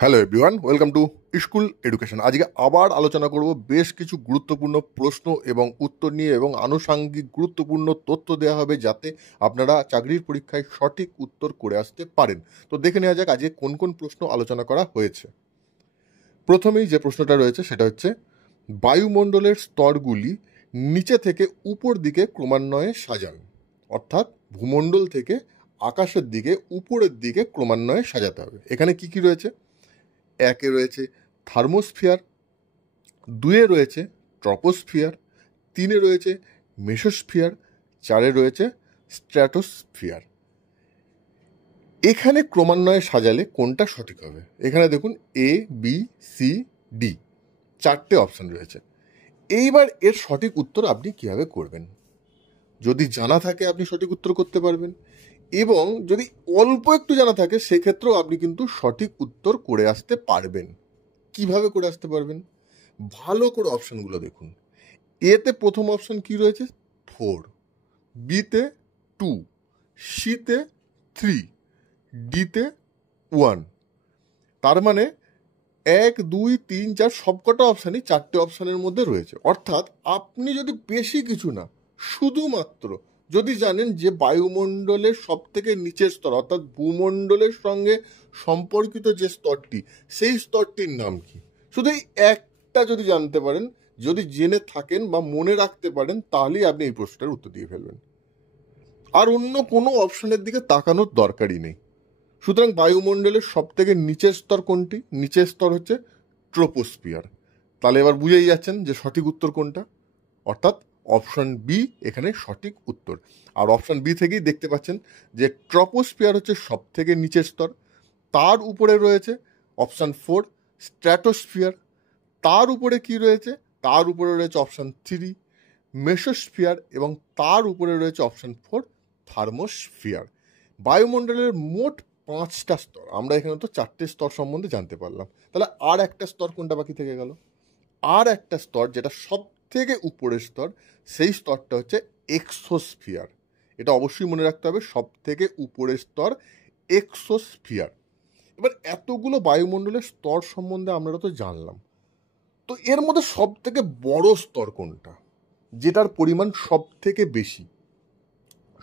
Hello everyone, welcome to school education. আজকে আবার আলোচনা করব বেশ কিছু গুরুত্বপূর্ণ প্রশ্ন এবং উত্তর নিয়ে, এবং আনুষাঙ্গিক গুরুত্বপূর্ণ তথ্য দেওয়া হবে যাতে আপনারা চাকরির পরীক্ষায় সঠিক উত্তর করে আসতে পারেন। তো দেখে নেওয়া যাক আজকে কোন কোন প্রশ্ন আলোচনা করা হয়েছে। প্রথমেই যে প্রশ্নটা রয়েছে সেটা হচ্ছে, বায়ুমণ্ডলের স্তরগুলি নিচে থেকে উপর দিকে ক্রমান্বয়ে সাজান। অর্থাৎ ভূমণ্ডল থেকে আকাশের দিকে উপরের দিকে ক্রমান্বয়ে সাজাতে হবে। এখানে কি কি রয়েছে? একে রয়েছে থার্মোস্ফিয়ার, দুয়ে রয়েছে ট্রপোস্ফিয়ার, তিনে রয়েছে মেসোস্ফিয়ার, চারে রয়েছে স্ট্র্যাটোস্ফিয়ার। এখানে ক্রমান্বয়ে সাজালে কোনটা সঠিক হবে? এখানে দেখুন এ, বি, সি, ডি, চারটে অপশন রয়েছে। এইবার এর সঠিক উত্তর আপনি কিভাবে করবেন? যদি জানা থাকে আপনি সঠিক উত্তর করতে পারবেন, এবং যদি অল্প একটু জানা থাকে সেক্ষেত্রেও আপনি কিন্তু সঠিক উত্তর করে আসতে পারবেন। কিভাবে করে আসতে পারবেন? ভালো করে অপশনগুলো দেখুন। এতে প্রথম অপশন কি রয়েছে? 4, বিতে 2, সিতে 3, ডিতে 1। তার মানে 1, 2, 3, 4 সবকটা অপশানই চারটে অপশানের মধ্যে রয়েছে। অর্থাৎ আপনি যদি বেশি কিছু না, শুধুমাত্র যদি জানেন যে বায়ুমণ্ডলের সব থেকে নিচের স্তর অর্থাৎ ভূমণ্ডলের সঙ্গে সম্পর্কিত যে স্তরটি, সেই স্তরটির নাম কি, শুধু এই একটা যদি জানতে পারেন, যদি জেনে থাকেন বা মনে রাখতে পারেন, তাহলেই আপনি এই প্রশ্নটার উত্তর দিয়ে ফেলবেন। আর অন্য কোনো অপশনের দিকে তাকানোর দরকারই নেই। সুতরাং বায়ুমণ্ডলের সব থেকে নিচের স্তর কোনটি? নিচের স্তর হচ্ছে ট্রোপোস্ফিয়ার। তাহলে এবার বুঝেই যাচ্ছেন যে সঠিক উত্তর কোনটা, অর্থাৎ অপশন বি এখানে সঠিক উত্তর। আর অপশন বি থেকেই দেখতে পাচ্ছেন যে ট্রপোস্ফিয়ার হচ্ছে সব থেকে নিচের স্তর, তার উপরে রয়েছে অপশন 4 স্ট্র্যাটোস্ফিয়ার, তার উপরে কি রয়েছে? তার উপরে রয়েছে অপশন 3 মেসোস্ফিয়ার, এবং তার উপরে রয়েছে অপশন 4 থার্মোস্ফিয়ার। বায়ুমণ্ডলের মোট 5টা স্তর, আমরা এখানে তো 4টে স্তর সম্বন্ধে জানতে পারলাম। তাহলে আর একটা স্তর কোনটা বাকি থেকে গেল? আর একটা স্তর যেটা সব থেকে উপরের স্তর, সেই স্তরটা হচ্ছে এক্সোস্ফিয়ার। এটা অবশ্যই মনে রাখতে হবে, সব থেকে উপরের স্তর এক্সোস্ফিয়ার। এবার এতগুলো বায়ুমণ্ডলের স্তর সম্বন্ধে আমরা তো জানলাম, তো এর মধ্যে সব থেকে বড় স্তর কোনটা, যেটার পরিমাণ সব থেকে বেশি?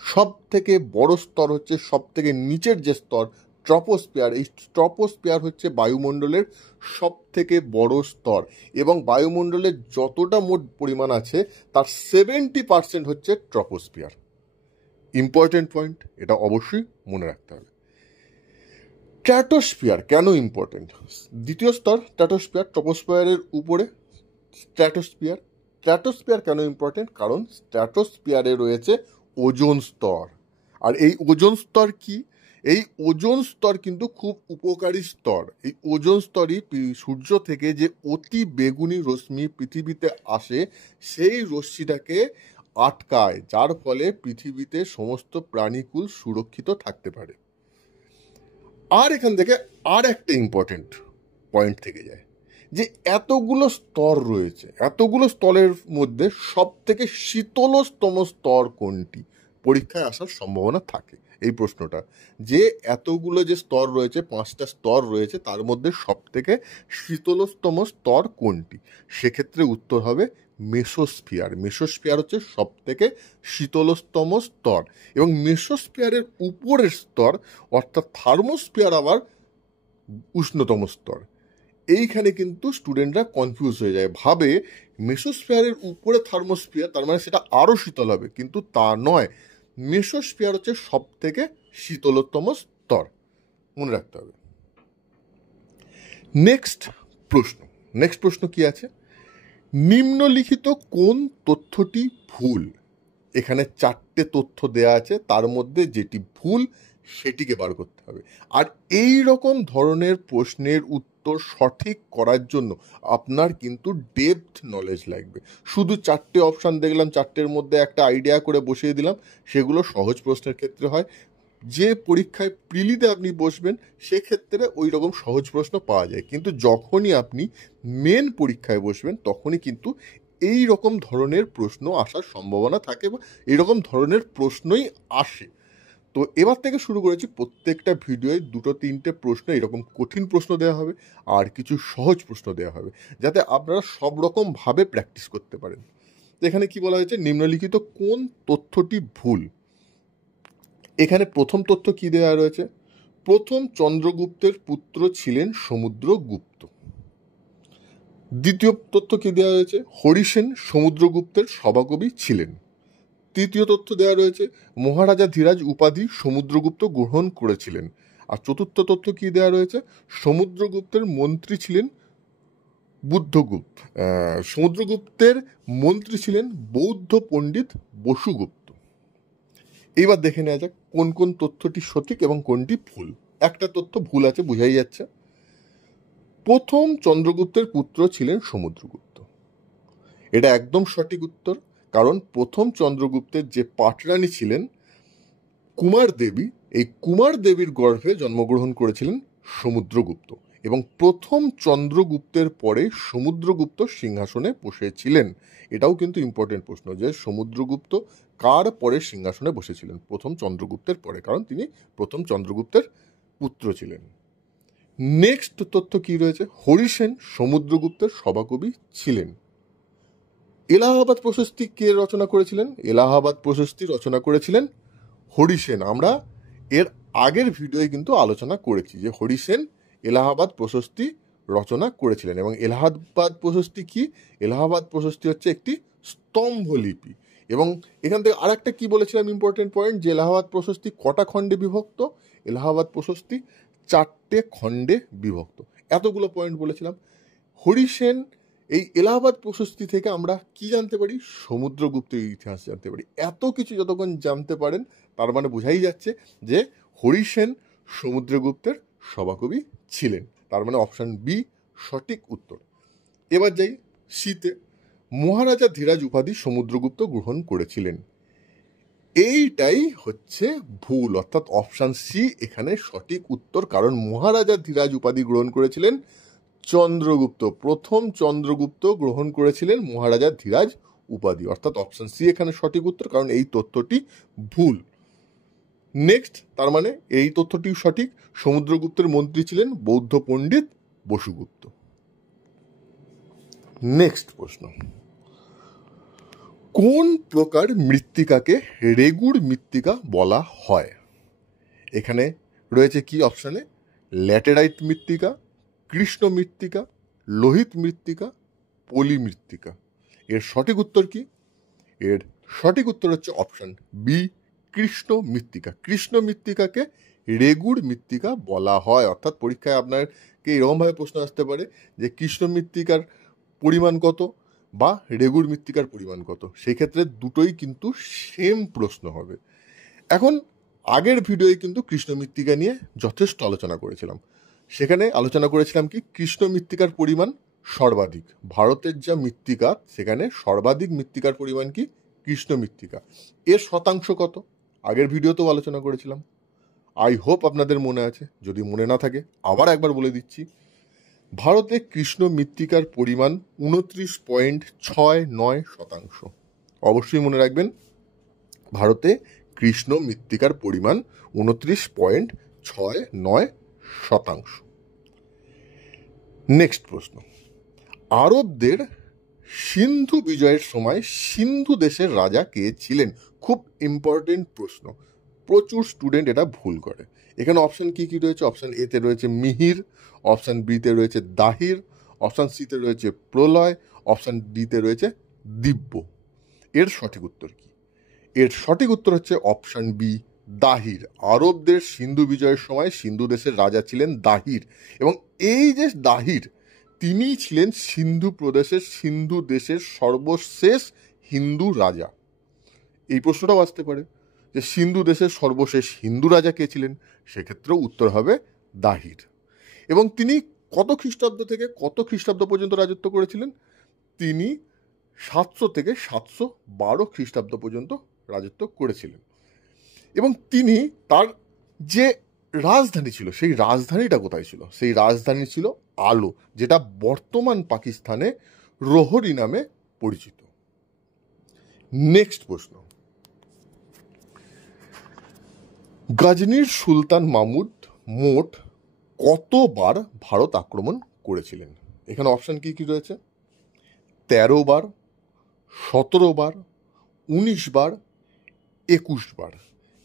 সব থেকে বড় স্তর হচ্ছে সব থেকে নিচের যে স্তর ট্রপোস্ফিয়ার। এই ট্রপোস্ফিয়ার হচ্ছে বায়ুমণ্ডলের সব থেকে বড় স্তর, এবং বায়ুমণ্ডলের যতটা মোট পরিমাণ আছে তার 70% হচ্ছে ট্রপোস্ফিয়ার। ইম্পর্টেন্ট পয়েন্ট, এটা অবশ্যই মনে রাখতে হবে। স্ট্র্যাটোস্ফিয়ার কেন ইম্পর্টেন্ট? দ্বিতীয় স্তর স্ট্র্যাটোস্ফিয়ার, ট্রপোস্ফিয়ারের উপরে স্ট্র্যাটোস্ফিয়ার। স্ট্র্যাটোস্ফিয়ার কেন ইম্পর্টেন্ট? কারণ স্ট্র্যাটোস্ফিয়ারে রয়েছে ওজোন স্তর। আর এই ওজোন স্তর কি? এই ওজোন স্তর কিন্তু খুব উপকারী স্তর। এই ওজোন স্তরই সূর্য থেকে যে অতি বেগুনি রশ্মি পৃথিবীতে আসে, সেই রশ্মিটাকে আটকায়, যার ফলে পৃথিবীতে সমস্ত প্রাণীকুল সুরক্ষিত থাকতে পারে। আর এখান থেকে আর একটা ইম্পর্টেন্ট পয়েন্ট থেকে যায়, যে এতগুলো স্তর রয়েছে, এতগুলো স্তরের মধ্যে সব থেকে শীতলতম স্তর কোনটি? পরীক্ষায় আসার সম্ভাবনা থাকে এই প্রশ্নটা, যে এতগুলো যে স্তর রয়েছে, 5টা স্তর রয়েছে, তার মধ্যে সব থেকে শীতলতম স্তর কোনটি? সেক্ষেত্রে উত্তর হবে মেসোস্ফিয়ার। মেসোস্ফিয়ার হচ্ছে সব থেকে শীতলতম স্তর, এবং মেসোস্ফিয়ারের উপরের স্তর অর্থাৎ থার্মোস্ফিয়ার আবার উষ্ণতম স্তর। এইখানে কিন্তু স্টুডেন্টরা কনফিউজ হয়ে যায়, ভাবে মেসোস্ফিয়ারের উপরে থার্মোস্ফিয়ার, তার মানে সেটা আরও শীতল হবে, কিন্তু তা নয়। মেসোস্ফিয়ার হচ্ছে সব থেকে শীতলতম স্তর, মনে রাখতে হবে। নেক্সট প্রশ্ন কি আছে? নিম্নলিখিত কোন তথ্যটি ভুল? এখানে 4টে তথ্য দেয়া আছে, তার মধ্যে যেটি ভুল সেটিকে বার করতে হবে। আর এই রকম ধরনের প্রশ্নের উত্তর সঠিক করার জন্য আপনার কিন্তু ডেপথ নলেজ লাগবে। শুধু 4টে অপশান দেখলাম, 4টের মধ্যে একটা আইডিয়া করে বসিয়ে দিলাম, সেগুলো সহজ প্রশ্নের ক্ষেত্রে হয়। যে পরীক্ষায় প্রিলিতে আপনি বসবেন সেক্ষেত্রে ওই রকম সহজ প্রশ্ন পাওয়া যায়, কিন্তু যখনই আপনি মেন পরীক্ষায় বসবেন তখনই কিন্তু এই রকম ধরনের প্রশ্ন আসার সম্ভাবনা থাকে, বা এইরকম ধরনের প্রশ্নই আসে। তো এবার থেকে শুরু করেছি প্রত্যেকটা ভিডিওয় 2-3টে প্রশ্ন এরকম কঠিন প্রশ্ন দেওয়া হবে আর কিছু সহজ প্রশ্ন দেওয়া হবে, যাতে আপনারা সব রকমভাবে প্র্যাকটিস করতে পারেন। তো এখানে কি বলা হয়েছে, নিম্নলিখিত কোন তথ্যটি ভুল। এখানে প্রথম তথ্য কি দেওয়া রয়েছে, প্রথম চন্দ্রগুপ্তের পুত্র ছিলেন সমুদ্রগুপ্ত। দ্বিতীয় তথ্য কি দেওয়া হয়েছে, হরিসেন সমুদ্রগুপ্তের সভাকবি ছিলেন। তৃতীয় তথ্য দেওয়া রয়েছে, মহারাজা ধীরাজ উপাধি সমুদ্রগুপ্ত গ্রহণ করেছিলেন। আর চতুর্থ তথ্য কি দেওয়া রয়েছে, সমুদ্রগুপ্তের মন্ত্রী ছিলেন বুদ্ধগুপ্ত। সমুদ্রগুপ্তের মন্ত্রী ছিলেন বৌদ্ধ পণ্ডিত বসুগুপ্ত। এবার দেখে নেওয়া যাক কোন কোন তথ্যটি সঠিক এবং কোনটি ভুল। একটা তথ্য ভুল আছে, বোঝাই যাচ্ছে। প্রথম চন্দ্রগুপ্তের পুত্র ছিলেন সমুদ্রগুপ্ত, এটা একদম সঠিক উত্তর। কারণ প্রথম চন্দ্রগুপ্তের যে পাটরানী ছিলেন কুমার দেবী, এই কুমার দেবীর গর্ভে জন্মগ্রহণ করেছিলেন সমুদ্রগুপ্ত, এবং প্রথম চন্দ্রগুপ্তের পরে সমুদ্রগুপ্ত সিংহাসনে বসেছিলেন। এটাও কিন্তু ইম্পর্টেন্ট প্রশ্ন যে সমুদ্রগুপ্ত কার পরে সিংহাসনে বসেছিলেন, প্রথম চন্দ্রগুপ্তের পরে, কারণ তিনি প্রথম চন্দ্রগুপ্তের পুত্র ছিলেন। নেক্সট তথ্য কি রয়েছে, হরিসেন সমুদ্রগুপ্তের সভাকবি ছিলেন। এলাহাবাদ প্রশস্তি কে রচনা করেছিলেন, এলাহাবাদ প্রশস্তি রচনা করেছিলেন হরিসেন। আমরা এর আগের ভিডিওয়ে কিন্তু আলোচনা করেছি যে হরিসেন এলাহাবাদ প্রশস্তি রচনা করেছিলেন। এবং এলাহাবাদ প্রশস্তি কি, এলাহাবাদ প্রশস্তি হচ্ছে একটি স্তম্ভলিপি। এবং এখান থেকে আর একটা কি বলেছিলাম ইম্পর্টেন্ট পয়েন্ট, যে এলাহাবাদ প্রশস্তি কটা খণ্ডে বিভক্ত, এলাহাবাদ প্রশস্তি 4টে খণ্ডে বিভক্ত। এতগুলো পয়েন্ট বলেছিলাম। হরিসেন এই এলাহাবাদ প্রশস্তি থেকে আমরা কি জানতে পারি, সমুদ্রগুপ্তের ইতিহাস জানতে পারি। এত কিছু যতক্ষণ জানতে পারেন তার মানে বোঝাই যাচ্ছে যে হরিসেন সমুদ্রগুপ্তের সভাকবি ছিলেন। তার মানে অপশন বি সঠিক উত্তর। এবার যাই সিতে, মহারাজা ধীরাজ উপাধি সমুদ্রগুপ্ত গ্রহণ করেছিলেন। এইটাই হচ্ছে ভুল, অর্থাৎ অপশন সি এখানে সঠিক উত্তর। কারণ মহারাজা ধীরাজ উপাধি গ্রহণ করেছিলেন চন্দ্রগুপ্ত, প্রথম চন্দ্রগুপ্ত গ্রহণ করেছিলেন মহারাজা ধীরাজ উপাধি, অর্থাৎ অপশন সি এখানে সঠিক উত্তর, কারণ এই তথ্যটি ভুল। নেক্সট, তার মানে এই তথ্যটি সঠিক, সমুদ্রগুপ্তের মন্ত্রী ছিলেন বৌদ্ধ পণ্ডিত বসুগুপ্ত। নেক্সট প্রশ্ন, কোন প্রকার মৃত্তিকাকে রেগুড় মৃত্তিকা বলা হয়। এখানে রয়েছে কি অপশানে, ল্যাটেরাইট মৃত্তিকা, কৃষ্ণ মৃত্তিকা, লোহিত মৃত্তিকা, পলি মৃত্তিকা। এর সঠিক উত্তর কি, এর সঠিক উত্তর হচ্ছে অপশন বি কৃষ্ণ মৃত্তিকা। কৃষ্ণ মৃত্তিকাকে রেগুড় মৃত্তিকা বলা হয়। অর্থাৎ পরীক্ষায় আপনাকে এরকমভাবে প্রশ্ন আসতে পারে যে কৃষ্ণ মৃত্তিকার পরিমাণ কত বা রেগুড় মৃত্তিকার পরিমাণ কত, সেই ক্ষেত্রে দুটোই কিন্তু সেম প্রশ্ন হবে। এখন আগের ভিডিওয়ে কিন্তু কৃষ্ণ মৃত্তিকা নিয়ে যথেষ্ট আলোচনা করেছিলাম। সেখানে আলোচনা করেছিলাম কি, কৃষ্ণ মৃত্তিকার পরিমাণ সর্বাধিক, ভারতের যা মৃত্তিকা সেখানে সর্বাধিক মৃত্তিকার পরিমাণ কি, কৃষ্ণ মৃত্তিকা। এর শতাংশ কত, আগের ভিডিওতেও আলোচনা করেছিলাম। আই হোপ আপনাদের মনে আছে, যদি মনে না থাকে আবার একবার বলে দিচ্ছি। ভারতে কৃষ্ণ মৃত্তিকার পরিমাণ 29.69%। অবশ্যই মনে রাখবেন, ভারতে কৃষ্ণ মৃত্তিকার পরিমাণ 29.69%। নেক্সট প্রশ্ন, আরবদের সিন্ধু বিজয়ের সময় সিন্ধু দেশের রাজা কে ছিলেন। খুব ইম্পর্টেন্ট প্রশ্ন, প্রচুর স্টুডেন্ট এটা ভুল করে। এখানে অপশান কি কি রয়েছে, অপশান এতে রয়েছে মিহির, অপশান বিতে রয়েছে দাহির, অপশান সিতে রয়েছে প্রলয়, অপশান ডিতে রয়েছে দিব্য। এর সঠিক উত্তর কি, এর সঠিক উত্তর হচ্ছে অপশান বি দাহির। আরবদের সিন্ধু বিজয়ের সময় সিন্ধু দেশের রাজা ছিলেন দাহির, এবং এই যে দাহির তিনি ছিলেন সিন্ধু প্রদেশের, সিন্ধু দেশের সর্বশেষ হিন্দু রাজা। এই প্রশ্নটাও আসতে পারে যে সিন্ধু দেশের সর্বশেষ হিন্দু রাজা কে ছিলেন, সেক্ষেত্রেও উত্তর হবে দাহির। এবং তিনি কত খ্রিস্টাব্দ থেকে কত খ্রিস্টাব্দ পর্যন্ত রাজত্ব করেছিলেন, তিনি 700 থেকে 712 খ্রিস্টাব্দ পর্যন্ত রাজত্ব করেছিলেন। এবং তিনি তার যে রাজধানী ছিল, সেই রাজধানীটা কোথায় ছিল, সেই রাজধানী ছিল আলো, যেটা বর্তমান পাকিস্তানে রোহরি নামে পরিচিত। নেক্সট প্রশ্ন, গজনির সুলতান মাহমুদ মোট কতবার ভারত আক্রমণ করেছিলেন? এখানে অপশন কি কি রয়েছে? 13 বার, 17 বার, 19 বার, 21 বার।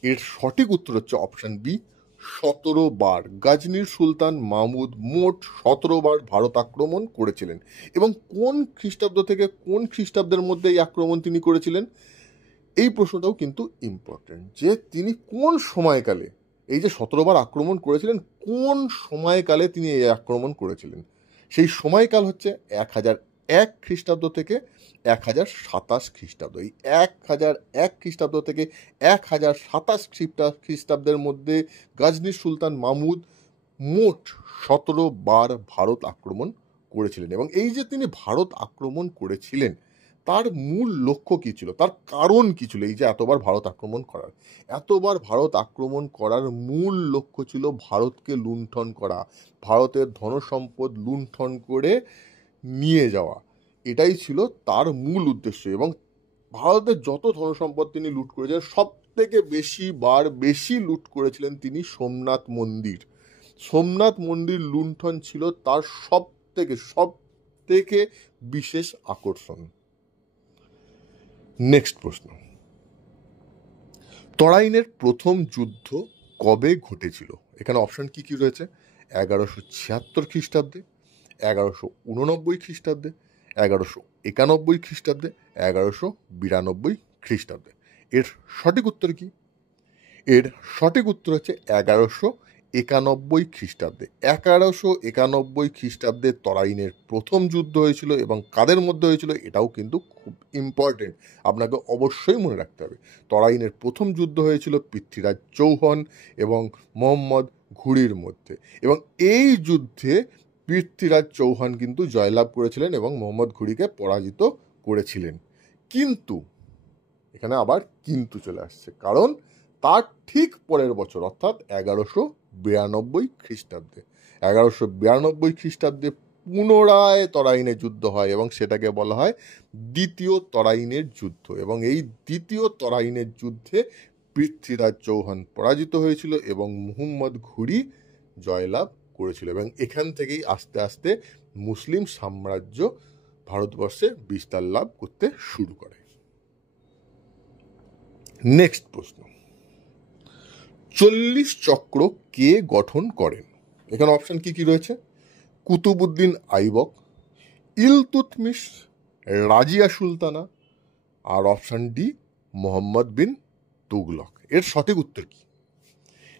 এর সঠিক উত্তর হচ্ছে অপশন বি, 17 বার। গজনির সুলতান মাহমুদ মোট 17 বার ভারত আক্রমণ করেছিলেন। এবং কোন খ্রিস্টাব্দ থেকে কোন খ্রিস্টাব্দের মধ্যে এই আক্রমণ তিনি করেছিলেন, এই প্রশ্নটাও কিন্তু ইম্পর্টেন্ট, যে তিনি কোন সময়কালে এই যে 17 বার আক্রমণ করেছিলেন, কোন সময়কালে তিনি এই আক্রমণ করেছিলেন। সেই সময়কাল হচ্ছে 1001 খ্রিস্টাব্দ থেকে 1027 খ্রিস্টাব্দ। এই 1001 খ্রিস্টাব্দ থেকে 1027 খ্রিস্টাব্দের মধ্যে গজনির সুলতান মাহমুদ মোট 17 বার ভারত আক্রমণ করেছিলেন। এবং এই যে তিনি ভারত আক্রমণ করেছিলেন, তার মূল লক্ষ্য কী ছিল, তার কারণ কী ছিল? এই যে এতবার ভারত আক্রমণ করার, এতবার ভারত আক্রমণ করার মূল লক্ষ্য ছিল ভারতকে লুণ্ঠন করা, ভারতের ধনসম্পদ লুণ্ঠন করে নিয়ে যাওয়া। এটাই ছিল তার মূল উদ্দেশ্য। এবং ভারতের যত ধনসম্পদ তিনি লুট করেছেন, সব থেকে বেশি লুট করেছিলেন তিনি সোমনাথ মন্দির। সোমনাথ মন্দির লুণ্ঠন ছিল তার সব থেকে বিশেষ আকর্ষণ। নেক্সট প্রশ্ন, তরাইনের প্রথম যুদ্ধ কবে ঘটেছিল? এখানে অপশন কি কি রয়েছে? 1176 খ্রিস্টাব্দে, 1189 খ্রিস্টাব্দে, 1191 খ্রিস্টাব্দে, 1192 খ্রিস্টাব্দে। এর সঠিক উত্তর কি? এর সঠিক উত্তর হচ্ছে 1191 খ্রিস্টাব্দে। 1191 খ্রিস্টাব্দে তরাইনের প্রথম যুদ্ধ হয়েছিল। এবং কাদের মধ্যে হয়েছিল এটাও কিন্তু খুব ইম্পর্টেন্ট, আপনাকে অবশ্যই মনে রাখতে হবে। তরাইনের প্রথম যুদ্ধ হয়েছিল পৃথ্বীরাজ চৌহান এবং মোহাম্মদ ঘুরির মধ্যে। এবং এই যুদ্ধে পৃথ্বীরাজ চৌহান কিন্তু জয়লাভ করেছিলেন এবং মোহাম্মদ ঘুরিকে পরাজিত করেছিলেন। কিন্তু এখানে আবার কিন্তু চলে আসছে, কারণ তার ঠিক পরের বছর অর্থাৎ 1192 খ্রিস্টাব্দে 1192 খ্রিস্টাব্দে পুনরায় তরাইনের যুদ্ধ হয় এবং সেটাকে বলা হয় দ্বিতীয় তরাইনের যুদ্ধ। এবং এই দ্বিতীয় তরাইনের যুদ্ধে পৃথ্বীরাজ চৌহান পরাজিত হয়েছিল এবং মুহাম্মদ ঘুরি জয়লাভ করেছিল। এবং এখান থেকেই আস্তে আস্তে মুসলিম সাম্রাজ্য ভারতবর্ষে বিস্তার লাভ করতে শুরু করে। নেক্সট প্রশ্ন, 40 চক্র কে গঠন করেন? এখানে অপশন কি কি রয়েছে? কুতুবউদ্দিন আইবক, ইলতুৎমিশ, রাজিয়া সুলতানা, আর অপশন ডি মোহাম্মদ বিন তুগলক। এর সঠিক উত্তর কি?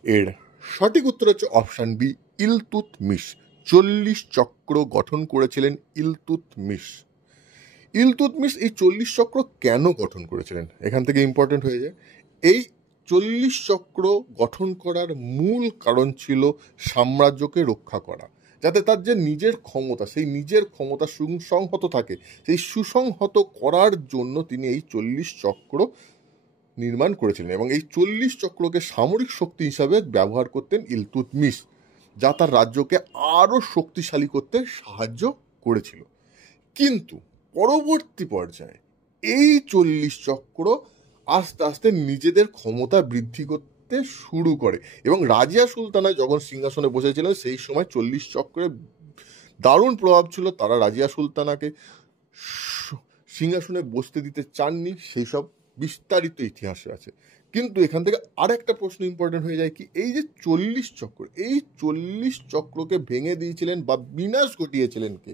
এর সঠিক উত্তর হচ্ছে অপশন বি, ইলতুৎমিশ। 40 চক্র গঠন করেছিলেন ইলতুৎমিশ। ইলতুৎমিশ এই 40 চক্র কেন গঠন করেছিলেন, এখান থেকে ইম্পর্টেন্ট হয়ে যায়। এই 40 চক্র গঠন করার মূল কারণ ছিল সাম্রাজ্যকে রক্ষা করা, যাতে তার যে নিজের ক্ষমতা, সেই নিজের ক্ষমতা সুসংহত থাকে। সেই সুসংহত করার জন্য তিনি এই 40 চক্র নির্মাণ করেছিলেন। এবং এই 40 চক্রকে সামরিক শক্তি হিসাবে ব্যবহার করতেন ইলতুৎমিশ, যা তার রাজ্যকে আরও শক্তিশালী করতে সাহায্য করেছিল। কিন্তু পরবর্তী পর্যায়ে এই 40 চক্র আস্তে আস্তে নিজেদের ক্ষমতা বৃদ্ধি করতে শুরু করে। এবং রাজিয়া সুলতানা যখন সিংহাসনে বসেছিলেন, সেই সময় 40 চক্রের দারুণ প্রভাব ছিল। তারা রাজিয়া সুলতানাকে সিংহাসনে বসতে দিতে চাননি, সেই সব বিস্তারিত ইতিহাসে আছে। কিন্তু এখান থেকে আরেকটা প্রশ্ন ইম্পর্টেন্ট হয়ে যায় কি, এই যে 40 চক্র, এই 40 চক্রকে ভেঙে দিয়েছিলেন বা বিনাশ ঘটিয়েছিলেন কে?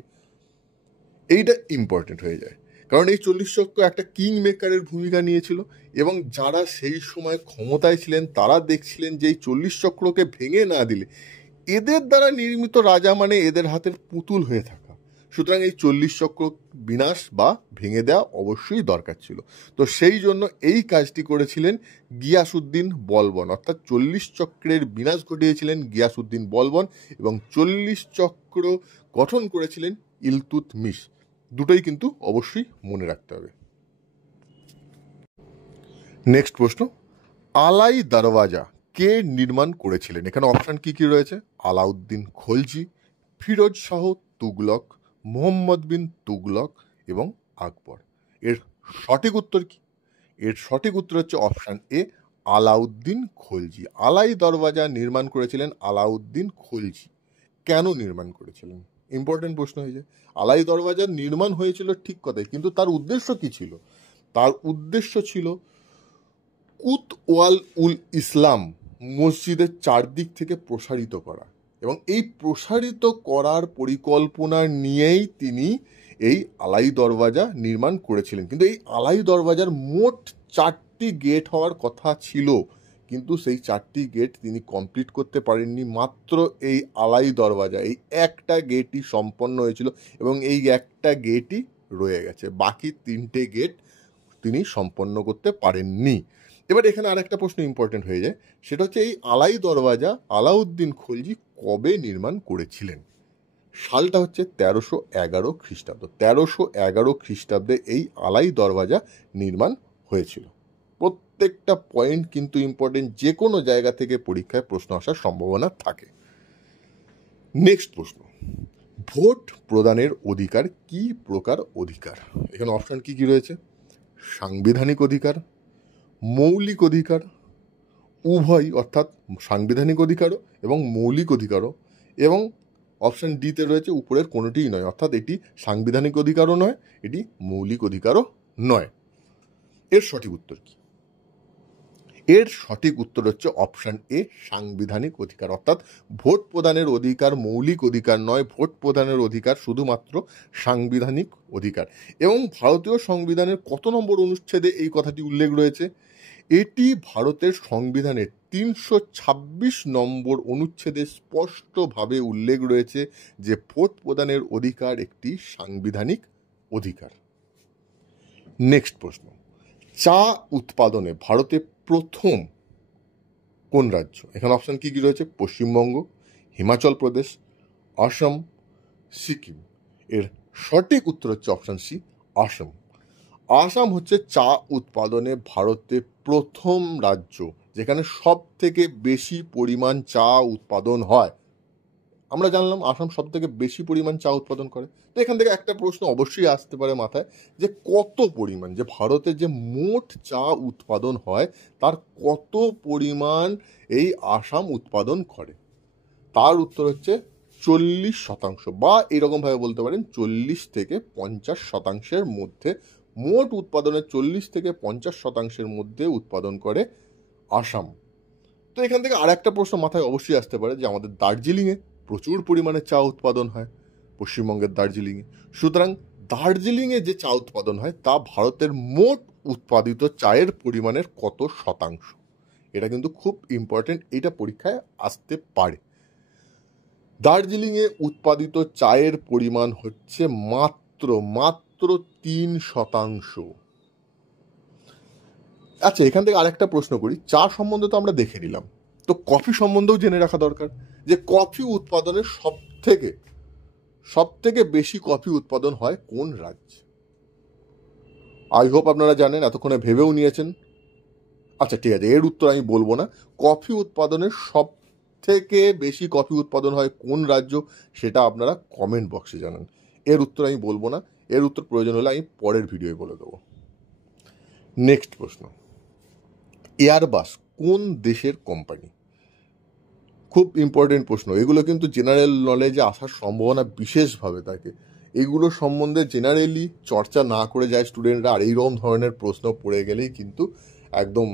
এইটা ইম্পর্টেন্ট হয়ে যায়, কারণ এই 40 চক্র একটা কিং মেকারের ভূমিকা নিয়েছিল। এবং যারা সেই সময় ক্ষমতায় ছিলেন তারা দেখছিলেন যে এই 40 চক্রকে ভেঙে না দিলে এদের দ্বারা নির্মিত রাজা মানে এদের হাতের পুতুল হয়ে থাকা। সুতরাং এই 40 চক্র বিনাশ বা ভেঙে দেওয়া অবশ্যই দরকার ছিল। তো সেই জন্য এই কাজটি করেছিলেন গিয়াসউদ্দিন বলবন, অর্থাৎ 40 চক্রের বিনাশ ঘটিয়েছিলেন গিয়াসউদ্দিন বলবন এবং 40 চক্র গঠন করেছিলেন ইলতুৎমিশ। দুটোই কিন্তু অবশ্যই মনে রাখতে হবে। নেক্সট প্রশ্ন, আলাই দরওয়াজা কে নির্মাণ করেছিলেন? এখানে অপশন কি কি রয়েছে? আলাউদ্দিন খলজি, ফিরোজ শাহ তুগলক, মোহাম্মদ বিন তুগলক এবং আকবর। এর সঠিক উত্তর কি? এর সঠিক উত্তর হচ্ছে অপশন এ, আলাউদ্দিন খলজি। আলাই দরওয়াজা নির্মাণ করেছিলেন আলাউদ্দিন খলজি। কেন নির্মাণ করেছিলেন? ইম্পর্টেন্ট প্রশ্ন হয়ে যায়। আলাই দরওয়াজার নির্মাণ হয়েছিল ঠিক কথাই, কিন্তু তার উদ্দেশ্য কি ছিল? তার উদ্দেশ্য ছিল কুতওয়াল উল ইসলাম মসজিদের চারদিক থেকে প্রসারিত করা, এবং এই প্রসারিত করার পরিকল্পনা নিয়েই তিনি এই আলাই দরওয়াজা নির্মাণ করেছিলেন। কিন্তু এই আলাই দরওয়াজার মোট 4টি গেট হওয়ার কথা ছিল, কিন্তু সেই 4টি গেট তিনি কমপ্লিট করতে পারেননি। মাত্র এই আলাই দরওয়াজা, এই একটা গেটই সম্পন্ন হয়েছিল, এবং এই একটা গেটই রয়ে গেছে। বাকি 3টে গেট তিনি সম্পন্ন করতে পারেননি। এবার এখানে আরেকটা প্রশ্ন ইম্পর্টেন্ট হয়ে যায়, সেটা হচ্ছে এই আলাই দরওয়াজা আলাউদ্দিন খলজি কবে নির্মাণ করেছিলেন? সালটা হচ্ছে 1311 খ্রিস্টাব্দ। 1311 খ্রিস্টাব্দে এই আলাই দরওয়াজা নির্মাণ হয়েছিল। প্রত্যেকটা পয়েন্ট কিন্তু ইম্পর্টেন্ট, যে কোনো জায়গা থেকে পরীক্ষায় প্রশ্ন আসার সম্ভাবনা থাকে। নেক্সট প্রশ্ন, ভোট প্রদানের অধিকার কি প্রকার অধিকার? এখানে অপশন কি কি রয়েছে? সাংবিধানিক অধিকার, মৌলিক অধিকার, উভয়, অর্থাৎ সাংবিধানিক অধিকারও এবং মৌলিক অধিকারও, এবং অপশন ডিতে রয়েছে উপরের কোনোটিই নয়, অর্থাৎ এটি সাংবিধানিক অধিকারও নয়, এটি মৌলিক অধিকারও নয়। এর সঠিক উত্তর কি? এর সঠিক উত্তর হচ্ছে অপশন এ, সাংবিধানিক অধিকার। অর্থাৎ ভোট প্রদানের অধিকার মৌলিক অধিকার নয়, ভোট প্রদানের অধিকার শুধুমাত্র সাংবিধানিক অধিকার। এবং ভারতীয় সংবিধানের কত নম্বর অনুচ্ছেদে এই কথাটি উল্লেখ রয়েছে? এটি ভারতের সংবিধানের 326 নম্বর অনুচ্ছেদে স্পষ্টভাবে উল্লেখ রয়েছে যে ভোট প্রদানের অধিকার একটি সাংবিধানিক অধিকার। নেক্সট প্রশ্ন, চা উৎপাদনে ভারতে প্রথম কোন রাজ্য? এখানে অপশন কি কি রয়েছে? পশ্চিমবঙ্গ, হিমাচল প্রদেশ, আসাম, সিকিম। এর সঠিক উত্তর হচ্ছে অপশন সি, আসাম। আসাম হচ্ছে চা উৎপাদনে ভারতে প্রথম রাজ্য যেখানে সব থেকে বেশি পরিমাণ চা উৎপাদন হয়। আমরা জানলাম আসাম সব থেকে বেশি পরিমাণ চা উৎপাদন করে। তো এখান থেকে একটা প্রশ্ন অবশ্যই আসতে পারে মাথায়, যে কত পরিমাণ, যে ভারতে যে মোট চা উৎপাদন হয় তার কত পরিমাণ এই আসাম উৎপাদন করে? তার উত্তর হচ্ছে 40%, বা এরকমভাবে বলতে পারেন 40 থেকে 50%-এর মধ্যে। মোট উৎপাদনের 40 থেকে 50%-এর মধ্যে উৎপাদন করে আসাম। তো এখান থেকে আর একটা প্রশ্ন মাথায় অবশ্যই আসতে পারে, যে আমাদের দার্জিলিংয়ে প্রচুর পরিমাণে চা উৎপাদন হয়, পশ্চিমবঙ্গের দার্জিলিংয়ে। সুতরাং দার্জিলিংয়ে যে চা উৎপাদন হয় তা ভারতের মোট উৎপাদিত চায়ের পরিমাণের কত শতাংশ? এটা কিন্তু খুব ইম্পর্টেন্ট, এটা পরীক্ষায় আসতে পারে। দার্জিলিংয়ে উৎপাদিত চায়ের পরিমাণ হচ্ছে মাত্র 3%। আচ্ছা, এখান থেকে আরেকটা প্রশ্ন করি, চা সম্বন্ধে তো আমরা দেখে নিলাম, তো কফি সম্বন্ধেও জেনে রাখা দরকার, যে কফি উৎপাদনের সব থেকে বেশি কফি উৎপাদন হয় কোন রাজ্যে? আই হোপ আপনারা জানেন, এতক্ষণে ভেবেও নিয়েছেন। আচ্ছা ঠিক আছে, এর উত্তর আমি বলবো না। কফি উৎপাদনের সব থেকে বেশি কফি উৎপাদন হয় কোন রাজ্য, সেটা আপনারা কমেন্ট বক্সে জানান। এর উত্তর আমি বলবো না, এর উত্তর প্রয়োজন হলে আমি পরের ভিডিওয় বলে দেবো। নেক্সট প্রশ্ন, এয়ারবাস কোন দেশের কোম্পানি? খুব ইম্পর্টেন্ট প্রশ্ন, এগুলো কিন্তু জেনারেল নলেজে আসার সম্ভাবনা বিশেষভাবে থাকে। এগুলো সম্বন্ধে জেনারেলি চর্চা না করে যায় স্টুডেন্টরা, আর এইরকম ধরনের প্রশ্ন পড়ে গেলেই কিন্তু একদম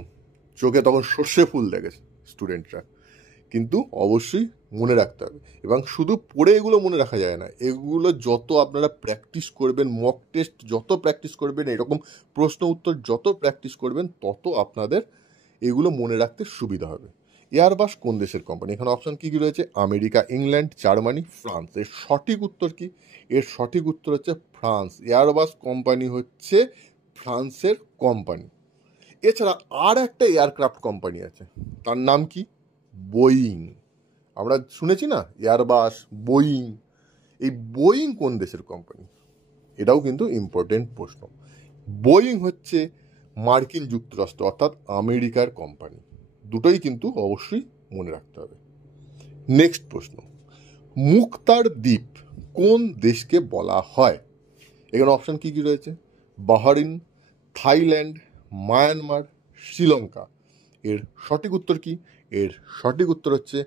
চোখে তখন সর্ষে ফুল দেখে স্টুডেন্টরা। কিন্তু অবশ্যই মনে রাখতে হবে, এবং শুধু পড়ে এগুলো মনে রাখা যায় না, এগুলো যত আপনারা প্র্যাকটিস করবেন, মক টেস্ট যত প্র্যাকটিস করবেন, এরকম প্রশ্ন উত্তর যত প্র্যাকটিস করবেন, তত আপনাদের এগুলো মনে রাখতে সুবিধা হবে। এয়ারবাস কোন দেশের কোম্পানি? এখানে অপশন কি কি রয়েছে? America, England, Germany, France. এর সঠিক উত্তর কি? এর সঠিক উত্তর হচ্ছে ফ্রান্স। এয়ারবাস কোম্পানি হচ্ছে ফ্রান্সের কোম্পানি। এছাড়া আর একটা এয়ারক্রাফট কোম্পানি আছে, তার নাম কি? বোয়িং। আমরা শুনেছি না, এয়ারবাস, বোয়িং। এই বোয়িং কোন দেশের কোম্পানি? এটাও কিন্তু ইম্পর্টেন্ট প্রশ্ন। বোয়িং হচ্ছে মার্কিন যুক্তরাষ্ট্র, অর্থাৎ আমেরিকার কোম্পানি। দুটোই কিন্তু অবশ্যই মনে রাখতে হবে। নেক্সট প্রশ্ন, মুক্তার দ্বীপ কোন দেশকে বলা হয়? এখানে অপশন কি কি রয়েছে? Bahrain, Thailand, Myanmar, Sri Lanka. এর সঠিক উত্তর কি? এর সঠিক উত্তর হচ্ছে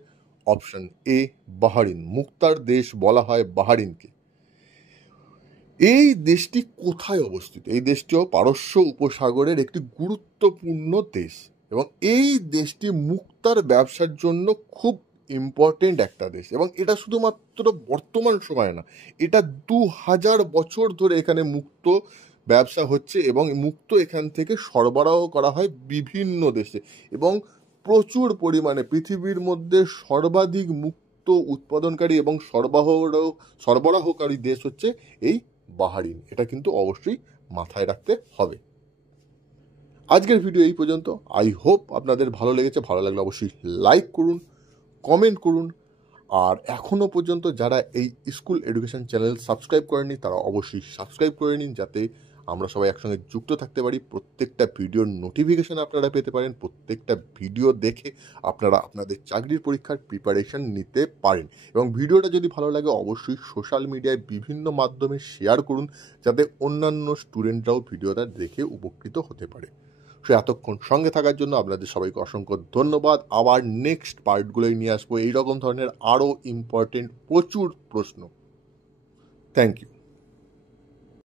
অপশন এ, বাহরিন। মুক্তার দেশ বলা হয় বাহরিনকে। এই দেশটি কোথায় অবস্থিত? এই দেশটিও পারস্য উপসাগরের একটি গুরুত্বপূর্ণ দেশ এবং এই দেশটি মুক্তার ব্যবসার জন্য খুব ইম্পর্টেন্ট একটা দেশ এবং এটা শুধুমাত্র বর্তমান সময়ে না, এটা 2000 বছর ধরে এখানে মুক্ত ব্যবসা হচ্ছে এবং মুক্ত এখান থেকে সরবরাহ করা হয় বিভিন্ন দেশে এবং প্রচুর পরিমাণে পৃথিবীর মধ্যে সর্বাধিক মুক্ত উৎপাদনকারী এবং সরবরাহকারী দেশ হচ্ছে এই বাহরিন। এটা কিন্তু অবশ্যই মাথায় রাখতে হবে। আজকের ভিডিও এই পর্যন্ত। আই হোপ আপনাদের ভালো লেগেছে। ভালো লাগলে অবশ্যই লাইক করুন, কমেন্ট করুন, আর এখনও পর্যন্ত যারা এই স্কুল এডুকেশন চ্যানেল সাবস্ক্রাইব করেননি তারা অবশ্যই সাবস্ক্রাইব করে নিন, যাতে আমরা সবাই একসঙ্গে যুক্ত থাকতে পারি। প্রত্যেকটা ভিডিওর নোটিফিকেশন আপনারা পেতে পারেন, প্রত্যেকটা ভিডিও দেখে আপনারা আপনাদের চাকরির পরীক্ষার প্রিপারেশন নিতে পারেন। এবং ভিডিওটা যদি ভালো লাগে অবশ্যই সোশ্যাল মিডিয়ায় বিভিন্ন মাধ্যমে শেয়ার করুন, যাতে অন্যান্য স্টুডেন্টরাও ভিডিওটা দেখে উপকৃত হতে পারে। সো এতক্ষণ সঙ্গে থাকার জন্য আপনাদের সবাইকে অসংখ্য ধন্যবাদ। আবার নেক্সট পার্টগুলোই নিয়ে আসবো এইরকম ধরনের আরও ইম্পর্টেন্ট প্রচুর প্রশ্ন। Thank you.